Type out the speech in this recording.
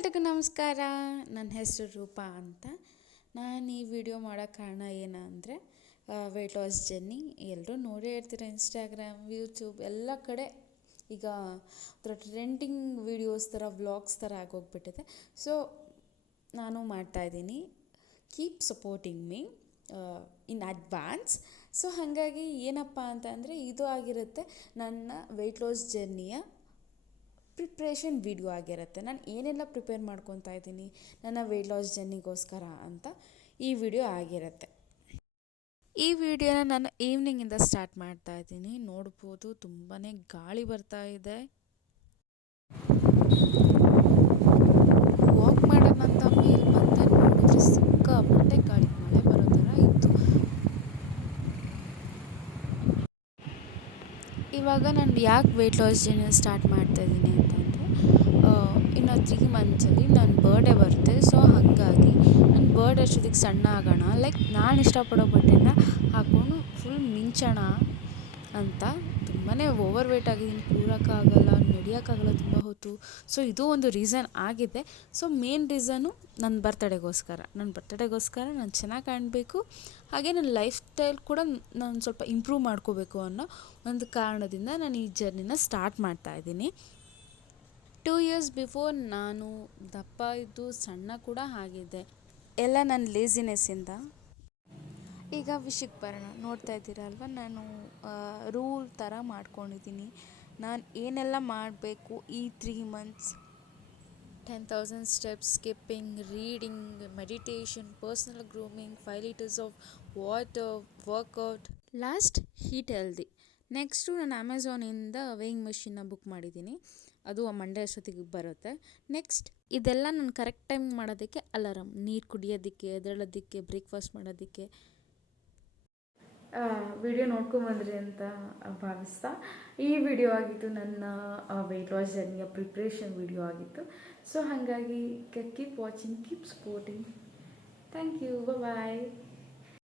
ಎಲ್ರಿಗೂ ನಮಸ್ಕಾರ. ನನ್ನ ಹೆಸರು ರೂಪಾ ಅಂತ. ನಾನು ಈ ವಿಡಿಯೋ ಮಾಡೋಕ್ಕೆ ಕಾರಣ ಏನಂದರೆ ವೆಯ್ಟ್ ಲಾಸ್ ಜರ್ನಿ. ಎಲ್ಲರೂ ನೋಡೇ ಇರ್ತೀರ, ಇನ್ಸ್ಟಾಗ್ರಾಮ್, ಯೂಟ್ಯೂಬ್ ಎಲ್ಲ ಕಡೆ ಈಗ ಒಂಥರ ಟ್ರೆಂಡಿಂಗ್ ವೀಡಿಯೋಸ್ ಥರ ವ್ಲಾಗ್ಸ್ ಥರ ಆಗೋಗ್ಬಿಟ್ಟಿದೆ. ಸೊ ನಾನು ಮಾಡ್ತಾಯಿದ್ದೀನಿ. Keep supporting me in advance. So ಹಾಗಾಗಿ ಏನಪ್ಪ ಅಂತ ಅಂದರೆ ಇದು ಆಗಿರುತ್ತೆ ನನ್ನ ವೆಯ್ಟ್ ಲಾಸ್ ಜರ್ನಿಯ ಪ್ರಿಪ್ರೇಷನ್ ವಿಡಿಯೋ ಆಗಿರುತ್ತೆ. ನಾನು ಏನೆಲ್ಲ ಪ್ರಿಪೇರ್ ಮಾಡ್ಕೊತಾ ಇದ್ದೀನಿ ನನ್ನ ವೆಯ್ಟ್ ಲಾಸ್ ಜರ್ನಿಗೋಸ್ಕರ ಅಂತ ಈ ವಿಡಿಯೋ ಆಗಿರುತ್ತೆ. ಈ ವಿಡಿಯೋನ ನಾನು ಈವ್ನಿಂಗಿಂದ ಸ್ಟಾರ್ಟ್ ಮಾಡ್ತಾ ಇದ್ದೀನಿ. ನೋಡ್ಬೋದು ತುಂಬಾ ಗಾಳಿ ಬರ್ತಾ ಇದೆ. ವಾಕ್ ಮಾಡೋಣ ಅಂತ ಮೇಲೆ ಬಂದೆ, ನೋಡಿದ್ರೆ ಸಿಕ್ಕಾಪಟ್ಟೆ ಗಾಳಿ, ಮಳೆ ಬರೋ ಥರ ಇತ್ತು. ಇವಾಗ ನಾನು ಯಾಕೆ ವೆಯ್ಟ್ ಲಾಸ್ ಜರ್ನಿ ಸ್ಟಾರ್ಟ್ ಮಾಡ್ತಾಯಿದ್ದೀನಿ ಅಂತಂದರೆ ಇನ್ನು 3 ಮಂತ್ಸಲ್ಲಿ ನನ್ನ ಬರ್ಡೇ ಬರುತ್ತೆ. ಸೊ ಹಾಗಾಗಿ ನನ್ನ ಬರ್ಡೇ ಅಷ್ಟೊತ್ತಿಗೆ ಸಣ್ಣ ಆಗೋಣ, ಲೈಕ್ ನಾನು ಇಷ್ಟಪಡೋ ಬಟ್ಟೆನ ಹಾಕ್ಕೊಂಡು ಫುಲ್ ಮಿಂಚೋಣ ಅಂತ. ತುಂಬಾ ಓವರ್ ವೇಟ್ ಆಗಿದ್ದೀನಿ, ಕೂರೋಕ್ಕಾಗಲ್ಲ, ನಡೆಯೋಕ್ಕಾಗಲ್ಲ ತುಂಬ ಹೊತ್ತು. ಸೊ ಇದು ಒಂದು ರೀಸನ್ ಆಗಿದೆ. ಸೊ ಮೇನ್ ರೀಸನು ನನ್ನ ಬರ್ತಡೇಗೋಸ್ಕರ ನಾನು ಚೆನ್ನಾಗಿ ಕಾಣಬೇಕು, ಹಾಗೆ ನನ್ನ ಲೈಫ್ ಸ್ಟೈಲ್ ಕೂಡ ನಾನು ಸ್ವಲ್ಪ ಇಂಪ್ರೂವ್ ಮಾಡ್ಕೋಬೇಕು ಅನ್ನೋ ಒಂದು ಕಾರಣದಿಂದ ನಾನು ಈ ಜರ್ನಿನ ಸ್ಟಾರ್ಟ್ ಮಾಡ್ತಾಯಿದ್ದೀನಿ. 2 ಇಯರ್ಸ್ ಬಿಫೋರ್ ನಾನು ದಪ್ಪ ಇದ್ದು ಸಣ್ಣ ಕೂಡ ಆಗಿದ್ದೆ, ಎಲ್ಲ ನನ್ನ ಲೇಸಿನೆಸ್ಸಿಂದ. ಈಗ ವಿಷಯಕ್ಕೆ ಬರೋಣ. ನೋಡ್ತಾ ಇದ್ದೀರಲ್ವ, ನಾನು ರೂಲ್ ಥರ ಮಾಡ್ಕೊಂಡಿದ್ದೀನಿ ನಾನು ಏನೆಲ್ಲ ಮಾಡಬೇಕು ಈ 3 months. 10,000 steps, skipping, reading, meditation, personal grooming, 5 litres of water, workout, last eat healthy. Next ನಾನು ಅಮೆಝಾನಿಂದ ವೇಯಿಂಗ್ ಮಷೀನ್ನ ಬುಕ್ ಮಾಡಿದ್ದೀನಿ, ಅದು ಮಂಡೇ ಅಷ್ಟೊತ್ತಿಗೆ ಬರುತ್ತೆ. ನೆಕ್ಸ್ಟ್ ಇದೆಲ್ಲ ನಾನು ಕರೆಕ್ಟ್ ಟೈಮ್ ಮಾಡೋದಕ್ಕೆ ಅಲಾರಮ್, ನೀರು ಕುಡಿಯೋದಕ್ಕೆ, ಎದ್ದೇಳೋದಕ್ಕೆ, ಬ್ರೇಕ್ಫಾಸ್ಟ್ ಮಾಡೋದಕ್ಕೆ. ವಿಡಿಯೋ ನೋಡ್ಕೊಂಬಂದ್ರಿ ಅಂತ ಭಾವಿಸ್ತಾ ಈ ವಿಡಿಯೋ ಆಗಿತ್ತು ನನ್ನ ವೆಯ್ಟ್ ಲಾಸ್ ಜರ್ನಿಯ ಪ್ರಿಪ್ರೇಷನ್ ವಿಡಿಯೋ ಆಗಿತ್ತು. ಸೊ ಹಾಗಾಗಿ keep watching, keep supporting. Thank you, bye.